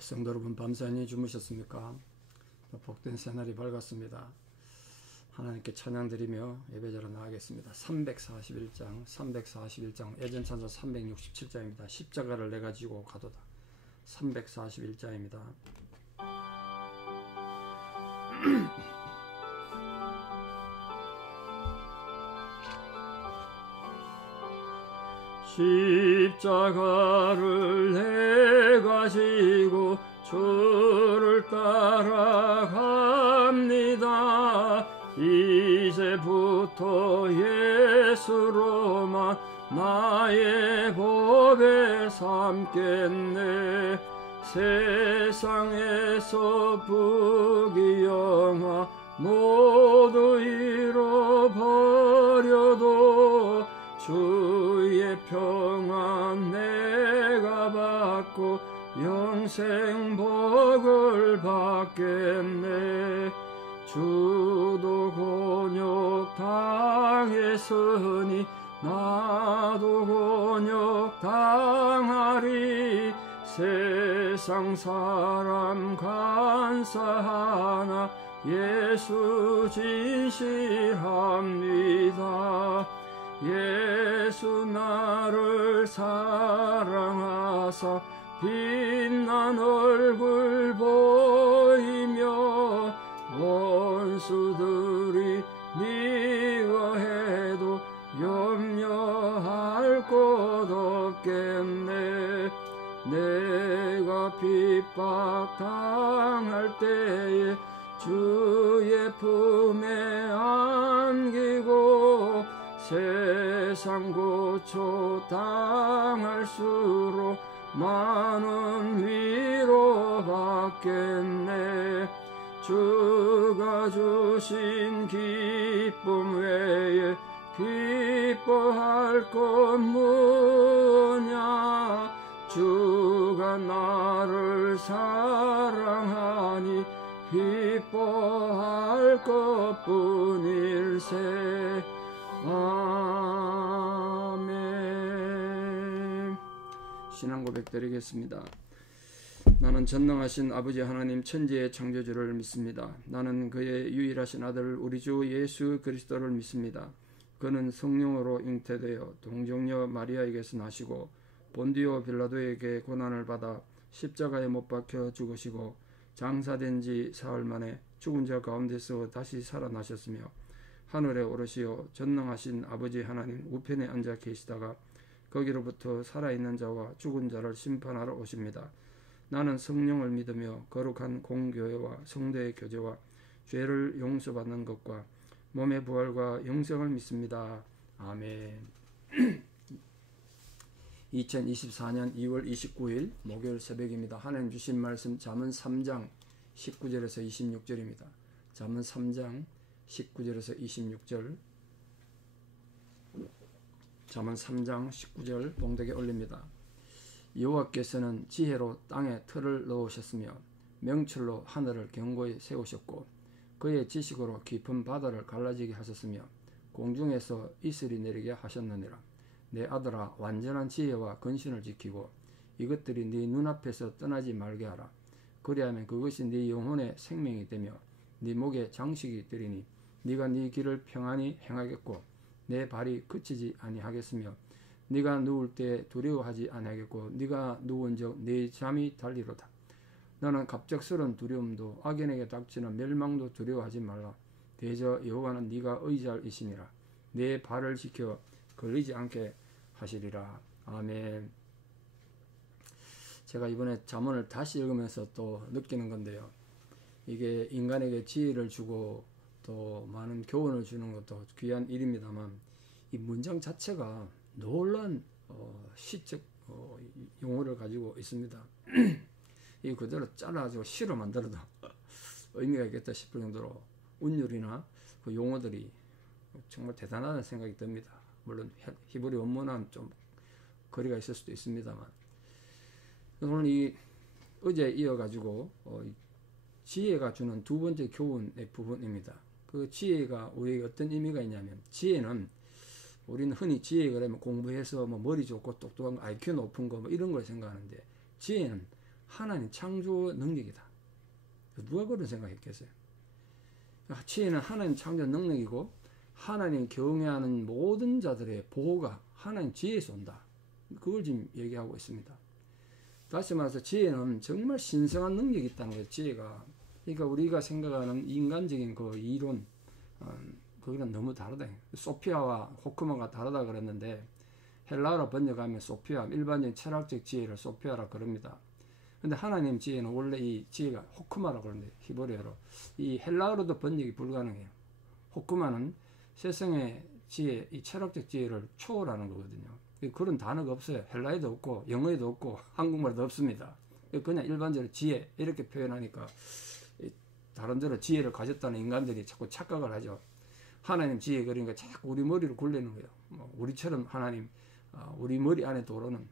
성도 여러분, 밤새 안녕히 주무셨습니까? 복된 새날이 밝았습니다. 하나님께 찬양드리며 예배자로 나가겠습니다. 341장 예전 찬송 367장입니다. 십자가를 내가 지고 가도다. 341장입니다. 십자가를 내가 지고 주를 따라갑니다. 이제부터 예수로만 나의 법에 삼겠네. 세상에서 부귀영화 모두 잃어버려도 주의 평안 내가 받고 영생 복을 받겠네. 주도 곤욕 당했으니 나도 곤욕 당하리. 세상 사람 간사하나 예수 진실합니다. 예수 나를 사랑하사 빛난 얼굴 보이며 원수들이 미워해도 염려할 것 없겠네. 내가 핍박당할 때에 주의 품에 안기고 세상 고초 당할수록 많은 위로 받겠네. 주가 주신 기쁨 외에 기뻐할 것 뭐냐. 주가 나를 사랑하니 기뻐할 것뿐일세. 아멘. 신앙 고백 드리겠습니다. 나는 전능하신 아버지 하나님 천지의 창조주를 믿습니다. 나는 그의 유일하신 아들 우리 주 예수 그리스도를 믿습니다. 그는 성령으로 잉태되어 동정녀 마리아에게서 나시고 본디오 빌라도에게 고난을 받아 십자가에 못 박혀 죽으시고 장사된 지 사흘 만에 죽은 자 가운데서 다시 살아나셨으며 하늘에 오르시어 전능하신 아버지 하나님 우편에 앉아 계시다가 거기로부터 살아있는 자와 죽은 자를 심판하러 오십니다. 나는 성령을 믿으며 거룩한 공교회와 성도의 교제와 죄를 용서받는 것과 몸의 부활과 영생을 믿습니다. 아멘. 2024년 2월 29일 목요일 새벽입니다. 하나님 주신 말씀 잠언 3장 19절에서 26절입니다. 잠언 3장 19절에서 26절, 잠언 3장 19절 봉독에 올립니다. 여호와께서는 지혜로 땅에 틀을 넣으셨으며 명철로 하늘을 견고히 세우셨고 그의 지식으로 깊은 바다를 갈라지게 하셨으며 공중에서 이슬이 내리게 하셨느니라. 내 아들아, 완전한 지혜와 근신을 지키고 이것들이 네 눈앞에서 떠나지 말게 하라. 그리하면 그것이 네 영혼의 생명이 되며 네 목에 장식이 되리니 네가 네 길을 평안히 행하겠고 내 발이 그치지 아니하겠으며 네가 누울 때 두려워하지 아니하겠고 네가 누운즉 네 잠이 달리로다. 너는 갑작스런 두려움도 악인에게 닥치는 멸망도 두려워하지 말라. 대저 여호와는 네가 의지할이시니라. 내 발을 지켜 걸리지 않게 하시리라. 아멘. 제가 이번에 잠언을 다시 읽으면서 또 느끼는 건데요. 이게 인간에게 지혜를 주고 또 많은 교훈을 주는 것도 귀한 일입니다만 이 문장 자체가 놀라운 시적 용어를 가지고 있습니다. 이 그대로 잘라가지고 시로 만들어도 의미가 있겠다 싶을 정도로 운율이나 그 용어들이 정말 대단하다는 생각이 듭니다. 물론 히브리 원문은 좀 거리가 있을 수도 있습니다만 오늘 어제 이어가지고 지혜가 주는 두 번째 교훈의 부분입니다. 그 지혜가 우리에게 어떤 의미가 있냐면 지혜는 우리는 흔히 지혜 그러면 공부해서 뭐 머리 좋고 똑똑한 거, IQ 높은 거 뭐 이런 걸 생각하는데 지혜는 하나님 창조 능력이다. 누가 그런 생각했겠어요? 지혜는 하나님 창조 능력이고 하나님 경외하는 모든 자들의 보호가 하나님 지혜에서 온다. 그걸 지금 얘기하고 있습니다. 다시 말해서 지혜는 정말 신성한 능력이 있다는 거예요. 지혜가. 그러니까 우리가 생각하는 인간적인 그 이론, 거기는 너무 다르다. 소피아와 호크만과 다르다 그랬는데 헬라어로 번역하면 소피아, 일반적인 철학적 지혜를 소피아라 그럽니다. 근데 하나님 지혜는 원래 이 지혜가 호크마라고 그러는데 히브리어로 이 헬라어로도 번역이 불가능해요. 호크마는 세상의 지혜, 이 철학적 지혜를 초월하는 거거든요. 그런 단어가 없어요. 헬라어에도 없고 영어에도 없고 한국말에도 없습니다. 그냥 일반적으로 지혜 이렇게 표현하니까 다른 데로 지혜를 가졌다는 인간들이 자꾸 착각을 하죠. 하나님 지혜 그러니까 자꾸 우리 머리를 굴리는 거예요. 우리처럼 하나님 우리 머리 안에 들어오는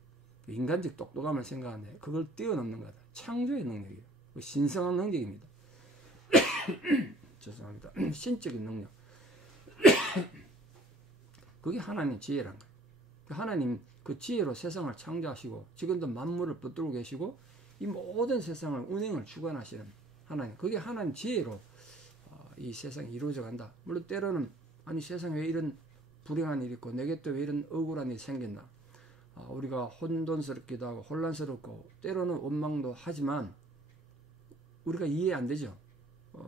인간적 똑똑함을 생각하는데 그걸 뛰어넘는 거다. 창조의 능력이에요. 신성한 능력입니다. 죄송합니다. 신적인 능력. 그게 하나님 지혜란 거예요. 하나님 그 지혜로 세상을 창조하시고 지금도 만물을 붙들고 계시고 이 모든 세상을 운행을 주관하시는 하나님. 그게 하나님 지혜로 이 세상이 이루어져 간다. 물론 때로는 아니 세상에 왜 이런 불행한 일이 있고 내게 또 왜 이런 억울한 일이 생겼나. 우리가 혼돈스럽기도 하고 혼란스럽고 때로는 원망도 하지만 우리가 이해 안 되죠.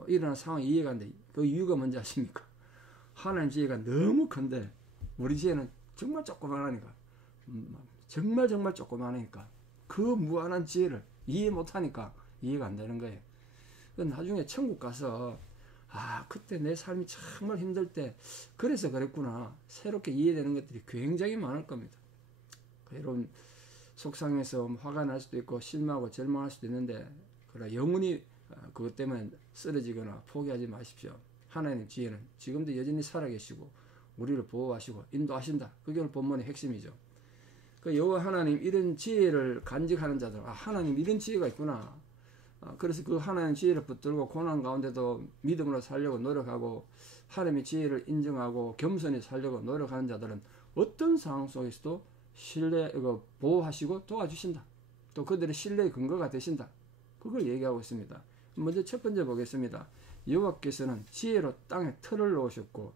일어난 상황이 이해가 안 돼. 그 이유가 뭔지 아십니까? 하나님 지혜가 너무 큰데 우리 지혜는 정말 조그만하니까 정말 조그만하니까 그 무한한 지혜를 이해 못하니까 이해가 안 되는 거예요. 나중에 천국 가서 그때 내 삶이 정말 힘들 때 그래서 그랬구나 새롭게 이해되는 것들이 굉장히 많을 겁니다. 여러분 속상해서 화가 날 수도 있고 실망하고 절망할 수도 있는데 그러나 영원히 그것 때문에 쓰러지거나 포기하지 마십시오. 하나님의 지혜는 지금도 여전히 살아계시고 우리를 보호하시고 인도하신다. 그게 오늘 본문의 핵심이죠. 그 여호와 하나님 이런 지혜를 간직하는 자들 하나님 이런 지혜가 있구나. 그래서 그 하나님 지혜를 붙들고 고난 가운데도 믿음으로 살려고 노력하고 하나님의 지혜를 인정하고 겸손히 살려고 노력하는 자들은 어떤 상황 속에서도 보호하시고 도와주신다. 또 그들의 신뢰의 근거가 되신다. 그걸 얘기하고 있습니다. 먼저 첫 번째 보겠습니다. 여호와께서는 지혜로 땅에 틀을 놓으셨고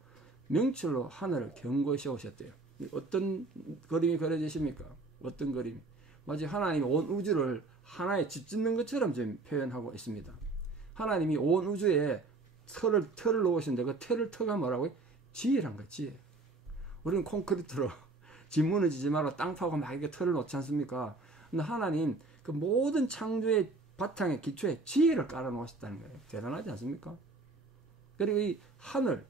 명철로 하늘을 견고히 세우셨대요. 어떤 그림이 그려지십니까? 어떤 그림이? 마치 하나님이 온 우주를 하나의 집 짓는 것처럼 지금 표현하고 있습니다. 하나님이 온 우주에 틀을 놓으신데 그 틀가 뭐라고요? 지혜란 거예요. 지혜. 우리는 콘크리트로 집 무너지지 말고 땅 파고 막 이렇게 틀을 놓지 않습니까? 근데 하나님 그 모든 창조의 바탕에 기초에 지혜를 깔아 놓으셨다는 거예요. 대단하지 않습니까? 그리고 이 하늘,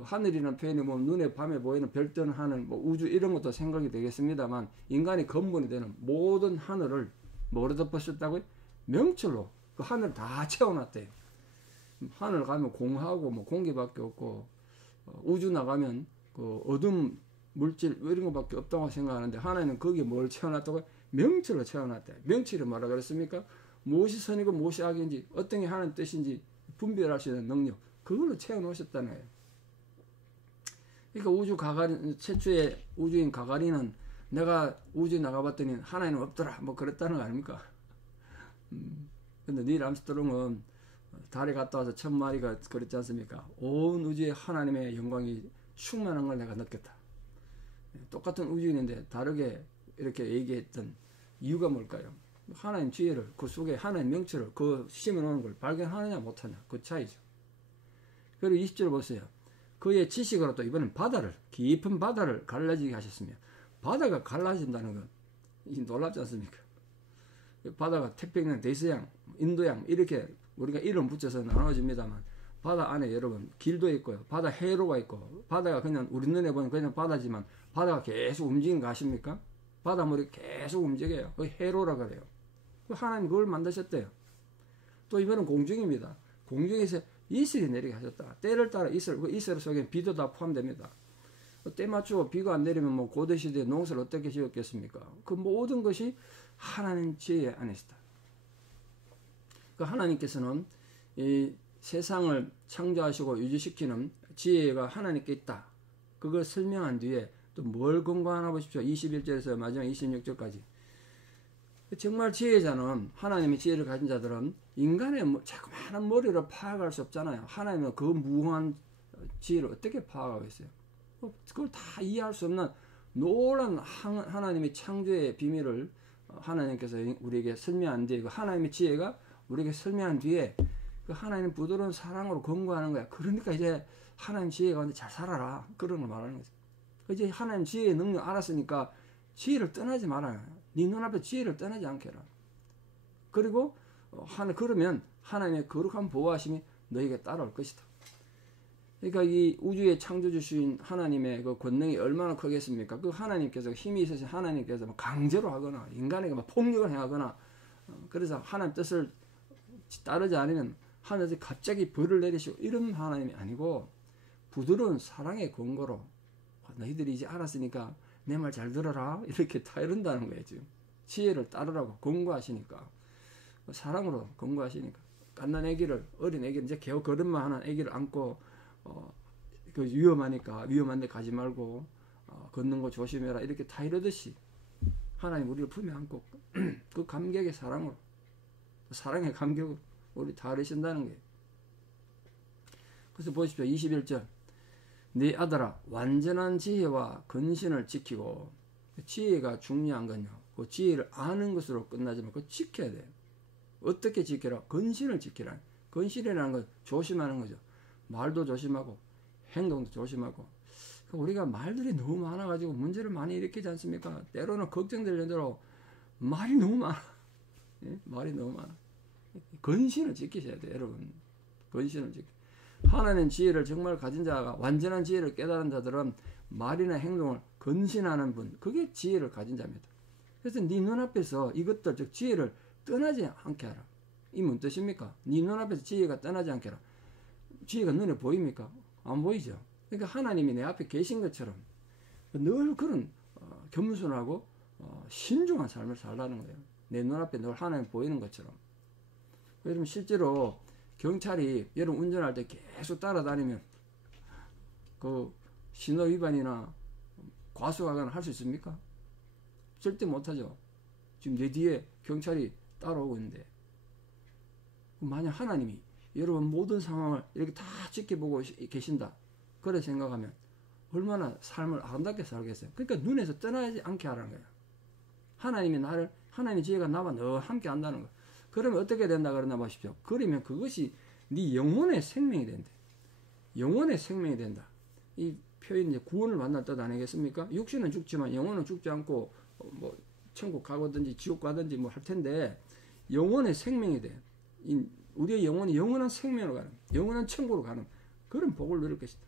하늘이라는 표현이 뭐 눈에 밤에 보이는 별뜬 하늘, 뭐 우주 이런 것도 생각이 되겠습니다만 인간이 근본이 되는 모든 하늘을 뭐로 덮으셨다고요? 명철로 그 하늘 다 채워놨대요. 하늘 가면 공하고 뭐 공기밖에 없고 우주 나가면 그 어둠 물질 이런 것밖에 없다고 생각하는데 하나님은 거기에 뭘 채워놨다고? 명철로 채워놨대. 명철이 뭐라 그랬습니까? 무엇이 선이고 무엇이 악인지 어떤 게 하나님 뜻인지 분별할 수 있는 능력 그걸로 채워놓으셨다는 거예요. 그러니까 우주 가가린 최초의 우주인 가가린은 내가 우주에 나가봤더니 하나님 없더라 뭐 그랬다는 거 아닙니까? 근데 닐 암스트롱은 달에 갔다 와서 1000마리가 그랬지 않습니까? 온 우주에 하나님의 영광이 충만한 걸 내가 느꼈다. 똑같은 우주인인데 다르게 이렇게 얘기했던 이유가 뭘까요? 하나님 지혜를 그 속에 하나님 명철을 그 심어놓은 걸 발견하느냐 못하냐 그 차이죠. 그리고 20절 보세요. 그의 지식으로 또 이번엔 바다를 깊은 바다를 갈라지게 하셨으며 바다가 갈라진다는 건 놀랍지 않습니까? 바다가 태평양, 대서양, 인도양 이렇게 우리가 이름 붙여서 나눠집니다만 바다 안에 여러분 길도 있고요. 바다 해로가 있고 바다가 그냥 우리 눈에 보면 그냥 바다지만 바다가 계속 움직이는 거 아십니까? 바닷물이 계속 움직여요. 그 해로라 그래요. 하나님 그걸 만드셨대요. 또 이번엔 공중입니다. 공중에서 이슬이 내리게 하셨다. 때를 따라 이슬, 그 이슬 속에 비도 다 포함됩니다. 때 맞추고 비가 안 내리면 뭐 고대시대에 농사를 어떻게 지었겠습니까? 그 모든 것이 하나님 지혜 안에 있다. 그 하나님께서는 이 세상을 창조하시고 유지시키는 지혜가 하나님께 있다. 그걸 설명한 뒤에 또 뭘 근거하나 보십시오. 21절에서 마지막 26절까지. 정말 지혜자는, 하나님의 지혜를 가진 자들은 인간의 자그마한 머리로 파악할 수 없잖아요. 하나님은 그 무궁한 지혜를 어떻게 파악하겠어요? 그걸 다 이해할 수 없는 놀라운 하나님의 창조의 비밀을 하나님께서 우리에게 설명한 뒤에, 그 하나님의 지혜가 우리에게 설명한 뒤에 그 하나님 부드러운 사랑으로 권고하는 거야. 그러니까 이제 하나님 지혜 가운데 잘 살아라, 그런 걸 말하는 거죠. 이제 하나님 지혜의 능력 알았으니까 지혜를 떠나지 말아요. 네 눈앞에 지혜를 떠나지 않게 해라. 그리고 그러면 하나님의 거룩한 보호하심이 너에게 따라올 것이다. 그러니까 이 우주의 창조주신 하나님의 그 권능이 얼마나 크겠습니까? 그 하나님께서, 힘이 있으신 하나님께서 강제로 하거나 인간에게 폭력을 행하거나 그래서 하나님 뜻을 따르지 않으면 하늘에서 갑자기 벌을 내리시고 이런 하나님이 아니고, 부드러운 사랑의 권고로 너희들이 이제 알았으니까 내 말 잘 들어라, 이렇게 다 이런다는 거예요. 지금 지혜를 따르라고 권고하시니까, 사랑으로 권고하시니까. 갓난 아기를, 어린 아기를, 이제 겨우 걸음만 하는 아기를 안고 그 위험하니까 위험한 데 가지 말고 걷는 거 조심해라, 이렇게 다 이러듯이 하나님 우리를 품에 안고 그 감격의 사랑으로, 사랑의 감격으로 우리 다 이러신다는 거예요. 그래서 보십시오. 21절. 네 아들아, 완전한 지혜와 근신을 지키고. 지혜가 중요한 건요, 그 지혜를 아는 것으로 끝나지 말고 그거 지켜야 돼요. 어떻게 지켜라? 근신을 지키라. 근신이라는 건 조심하는 거죠. 말도 조심하고 행동도 조심하고. 우리가 말들이 너무 많아가지고 문제를 많이 일으키지 않습니까? 때로는 걱정될 정도로 말이 너무 많아. 예? 말이 너무 많아. 근신을 지키셔야 돼요, 여러분. 근신을 지키. 하나님 지혜를 정말 가진 자가, 완전한 지혜를 깨달은 자들은 말이나 행동을 근신하는 분, 그게 지혜를 가진 자입니다. 그래서 네 눈앞에서 이것들, 즉 지혜를 떠나지 않게 하라. 이 뭔 뜻입니까? 네 눈앞에서 지혜가 떠나지 않게 하라. 지혜가 눈에 보입니까? 안 보이죠. 그러니까 하나님이 내 앞에 계신 것처럼 늘 그런 겸손하고 신중한 삶을 살라는 거예요. 내 눈앞에 늘 하나님 보이는 것처럼. 여러분, 실제로 경찰이 여러분 운전할 때 계속 따라다니면 그 신호 위반이나 과속하거나 할 수 있습니까? 절대 못하죠. 지금 내 뒤에 경찰이 따라오고 있는데, 만약 하나님이 여러분 모든 상황을 이렇게 다 지켜보고 계신다, 그래 생각하면 얼마나 삶을 아름답게 살겠어요. 그러니까 눈에서 떠나지 않게 하라는 거예요. 하나님의 지혜가 나와 너 함께 한다는 거예요. 그러면 어떻게 된다 그러나 보십시오. 그러면 그것이 네 영혼의 생명이 된대. 영혼의 생명이 된다. 이 표현이 이제 구원을 만날 뜻 아니겠습니까? 육신은 죽지만 영혼은 죽지 않고 뭐 천국 가거든지 지옥 가든지 뭐 할 텐데, 영혼의 생명이 돼. 우리의 영혼이 영원한 생명으로 가는, 영원한 천국으로 가는 그런 복을 누릴 것이다.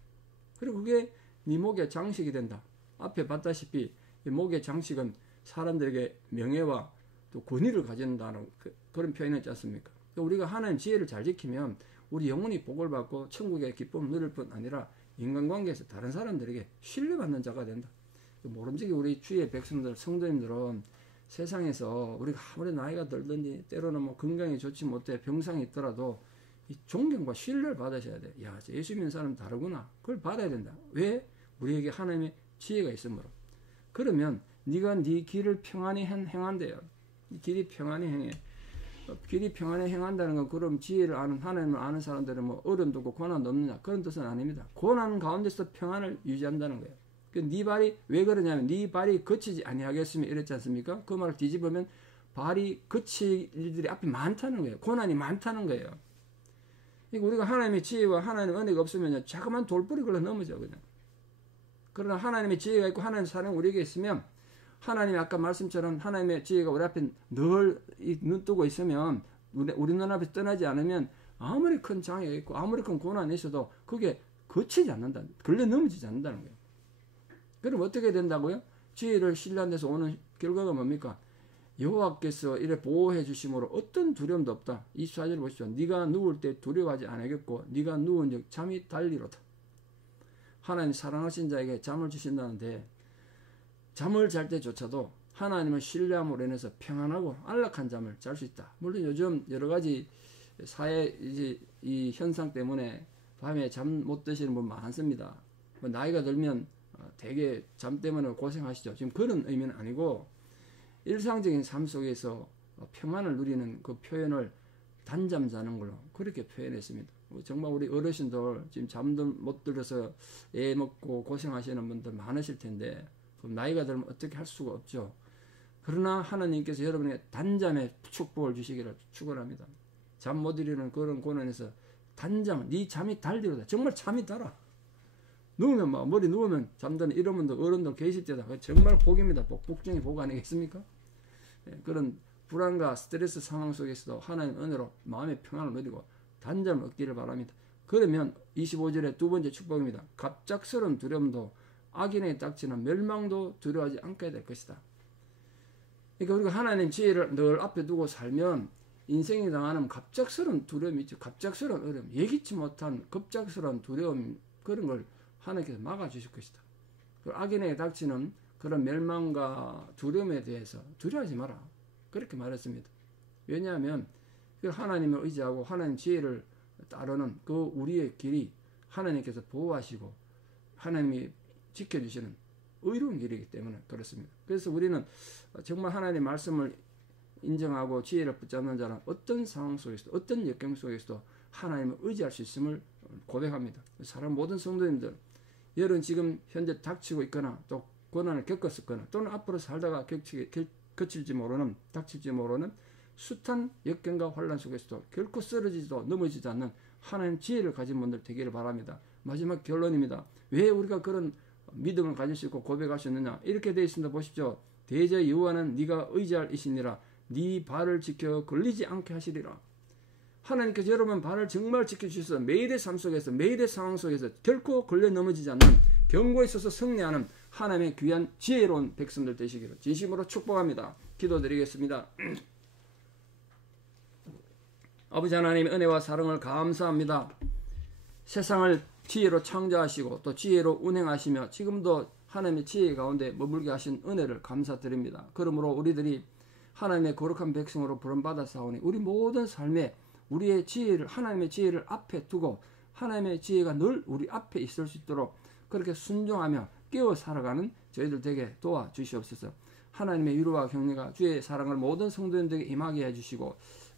그리고 그게 네 목의 장식이 된다. 앞에 봤다시피 이 목의 장식은 사람들에게 명예와 또 권위를 가진다는 그런 표현을 했지 않습니까? 우리가 하나님 지혜를 잘 지키면 우리 영혼이 복을 받고 천국의 기쁨을 누릴 뿐 아니라 인간관계에서 다른 사람들에게 신뢰받는 자가 된다. 모름지기 우리 주의 백성들, 성도님들은 세상에서 우리가 아무리 나이가 들든지 때로는 뭐 건강이 좋지 못해 병상이 있더라도 이 존경과 신뢰를 받으셔야 돼. 야, 예수 믿는 사람 다르구나. 그걸 받아야 된다. 왜? 우리에게 하나님의 지혜가 있으므로. 그러면 네가 네 길을 평안히 행한대요. 길이 평안히 행해. 길이 평안히 행한다는 건 그럼 지혜를 아는, 하나님을 아는 사람들은 뭐 어려움도 없고 고난도 없느냐, 그런 뜻은 아닙니다. 고난 가운데서 평안을 유지한다는 거예요. 네 발이 왜 그러냐면 네 발이 거치지 아니하겠으면 이랬지 않습니까? 그 말을 뒤집으면 발이 거칠 일들이 앞에 많다는 거예요. 고난이 많다는 거예요. 그러니까 우리가 하나님의 지혜와 하나님의 은혜가 없으면 자그만 돌뿌리 걸러 넘어져 그냥. 그러나 하나님의 지혜가 있고 하나님의 사랑이 우리에게 있으면, 하나님이 아까 말씀처럼 하나님의 지혜가 우리 앞에 늘 눈 뜨고 있으면, 우리 눈앞에서 떠나지 않으면 아무리 큰 장애가 있고 아무리 큰 고난이 있어도 그게 거치지 않는다. 걸려 넘어지지 않는다는 거예요. 그럼 어떻게 된다고요? 지혜를 신뢰한 데서 오는 결과가 뭡니까? 여호와께서 이래 보호해 주심으로 어떤 두려움도 없다. 24절 보십시오. 네가 누울 때 두려워하지 않겠고 네가 누운 즉 잠이 달리로다. 하나님 사랑하신 자에게 잠을 주신다는데, 잠을 잘 때조차도 하나님을 신뢰함으로 인해서 평안하고 안락한 잠을 잘 수 있다. 물론 요즘 여러 가지 사회 이 현상 때문에 밤에 잠 못 드시는 분 많습니다. 나이가 들면 되게 잠 때문에 고생하시죠. 지금 그런 의미는 아니고, 일상적인 삶 속에서 평안을 누리는 그 표현을 단잠 자는 걸로 그렇게 표현했습니다. 정말 우리 어르신들 지금 잠도 못 들어서 애 먹고 고생하시는 분들 많으실 텐데 나이가 들면 어떻게 할 수가 없죠. 그러나 하나님께서 여러분에게 단잠의 축복을 주시기를 축원합니다. 잠 못 이루는 그런 고난에서 단잠, 네 잠이 달리로다. 정말 잠이 달아. 누우면 막 머리 누우면 잠드는 이런 분들 어른들 계실 때다. 정말 복입니다. 복 중에 복 아니겠습니까? 그런 불안과 스트레스 상황 속에서도 하나님 은혜로 마음의 평안을 누리고 단잠을 얻기를 바랍니다. 그러면 25절의 두 번째 축복입니다. 갑작스러운 두려움도 악인에게 닥치는 멸망도 두려워하지 않게 될 것이다. 그러니까 우리가 하나님 지혜를 늘 앞에 두고 살면 인생에 당하는 갑작스러운 두려움이 있죠. 갑작스러운 어려움, 예기치 못한 급작스러운 두려움, 그런 걸 하나님께서 막아주실 것이다. 악인에게 닥치는 그런 멸망과 두려움에 대해서 두려워하지 마라. 그렇게 말했습니다. 왜냐하면 하나님을 의지하고 하나님 지혜를 따르는 그 우리의 길이 하나님께서 보호하시고 하나님이 지켜주시는 의로운 길이기 때문에 그렇습니다. 그래서 우리는 정말 하나님의 말씀을 인정하고 지혜를 붙잡는 자는 어떤 상황 속에서도 어떤 역경 속에서도 하나님을 의지할 수 있음을 고백합니다. 사람 모든 성도님들, 여러분 지금 현재 닥치고 있거나 또 고난을 겪었었거나 또는 앞으로 살다가 닥칠지 모르는 숱한 역경과 환란 속에서도 결코 쓰러지지도 넘어지지 않는 하나님 지혜를 가진 분들 되기를 바랍니다. 마지막 결론입니다. 왜 우리가 그런 믿음을 가질 수 있고 고백할 수 있느냐? 이렇게 되어 있습니다. 보십시오. 대저 여호와는 네가 의지할 이시니라. 네 발을 지켜 걸리지 않게 하시리라. 하나님께서 여러분 발을 정말 지켜주셔서 매일의 삶 속에서 매일의 상황 속에서 결코 걸려 넘어지지 않는 경고에 있어서 승리하는 하나님의 귀한 지혜로운 백성들 되시기를 진심으로 축복합니다. 기도드리겠습니다. 아버지 하나님의 은혜와 사랑을 감사합니다. 세상을 지혜로 창조하시고 또 지혜로 운행하시며 지금도 하나님의 지혜 가운데 머물게 하신 은혜를 감사드립니다. 그러므로 우리들이 하나님의 거룩한 백성으로 부름받아사오니 우리 모든 삶에 우리의 지혜를 하나님의 지혜를 앞에 두고 하나님의 지혜가 늘 우리 앞에 있을 수 있도록 그렇게 순종하며 깨어 살아가는 저희들 되게 도와주시옵소서. 하나님의 위로와 격려가 주의 사랑을 모든 성도님들에게 임하게 해주시고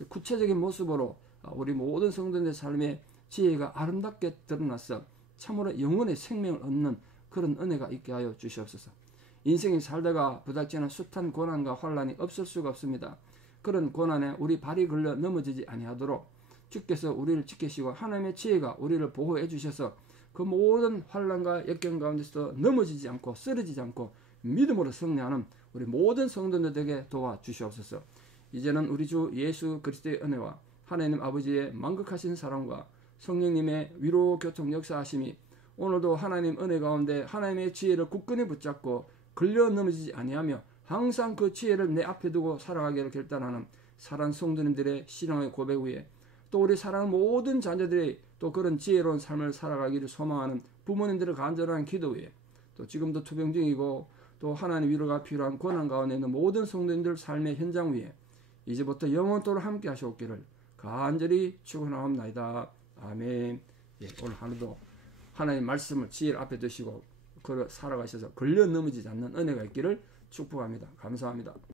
구체적인 모습으로 우리 모든 성도님의 삶에 지혜가 아름답게 드러나서 참으로 영혼의 생명을 얻는 그런 은혜가 있게 하여 주시옵소서. 인생이 살다가 부닥치는 숱한 고난과 환란이 없을 수가 없습니다. 그런 고난에 우리 발이 걸려 넘어지지 아니하도록 주께서 우리를 지키시고 하나님의 지혜가 우리를 보호해 주셔서 그 모든 환란과 역경 가운데서 넘어지지 않고 쓰러지지 않고 믿음으로 승리하는 우리 모든 성도들에게 도와주시옵소서. 이제는 우리 주 예수 그리스도의 은혜와 하나님 아버지의 만극하신 사랑과 성령님의 위로 교통 역사하심이 오늘도 하나님 은혜 가운데 하나님의 지혜를 굳건히 붙잡고 걸려 넘어지지 아니하며 항상 그 지혜를 내 앞에 두고 살아가기를 결단하는 사랑하는 성도님들의 신앙의 고백 위에 또 우리 사랑하는 모든 자녀들이 또 그런 지혜로운 삶을 살아가기를 소망하는 부모님들의 간절한 기도 위에 또 지금도 투병 중이고 또 하나님 위로가 필요한 고난 가운데 있는 모든 성도님들 삶의 현장 위에 이제부터 영원토록 함께 하시옵기를 간절히 축원하옵나이다. 아멘. 오늘 하루도 하나님 말씀을 지혜를 앞에 두시고 걸어 살아가셔서 걸려 넘어지지 않는 은혜가 있기를 축복합니다. 감사합니다.